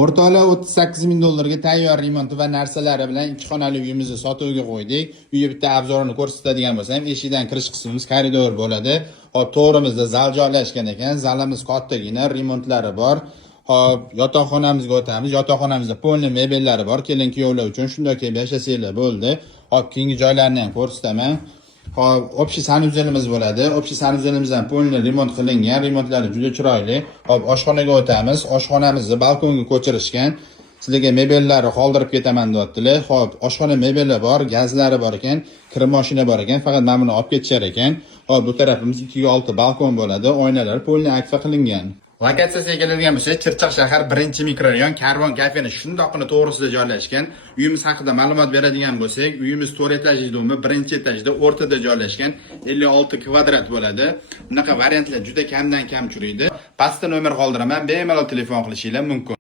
O'rtoqlar 38 ming dollarga tayyor remont va narsalari bilan 2 xonali uyimizni sotuvga qo'ydik. Uyga bitta obzorini ko'rsatadigan bo'lsam, eshikdan kirish qismimiz koridor bo'ladi. Hop, to'g'rimizda zal joylashgan ekan. Zalimiz kattagina, remontlari bor. Hop, yotoqxonamizga o'tamiz. Yotoqxonamizda polni mebellari bor. Kelin-kuyovlar uchun shunday kelib yashasanglar bo'ldi. Hop, keyingi joylarni ham ko'rsataman. Hop, общий sanuzelimiz bo'ladi. Общий sanuzelimizdan polni remont qilingan. Remontlari juda chiroyli. Hop, oshxonaga o'tamiz. Oshxonamizni balkonga ko'chirishgan. Sizlarga mebellarni qoldirib ketaman deyaptilar. Hop, oshxona mebeli bor, gazlari bor ekan, kir mashina bor ekan. Faqat mana buni olib ketishar ekan. Hop, bu tarafimiz 2x6 balkon bo'ladi. Oynalar polni akfa qilingan. Lokatsiyasiga keladigan bo'lsak, Chirchiq shahar 1-mikrorayon Karvon kafeni shundoqqina to'g'risida joylashgan. Uyimiz haqida ma'lumot beradigan bo'lsak, uyimiz 4 etajli do'mi, 1-etajda o'rtada joylashgan, 56 kvadrat bo'ladi. Bunaqa variantlar juda kamdan kam uchraydi. Pastda nomer qoldiraman, bemalol telefon qilishinglar mumkin.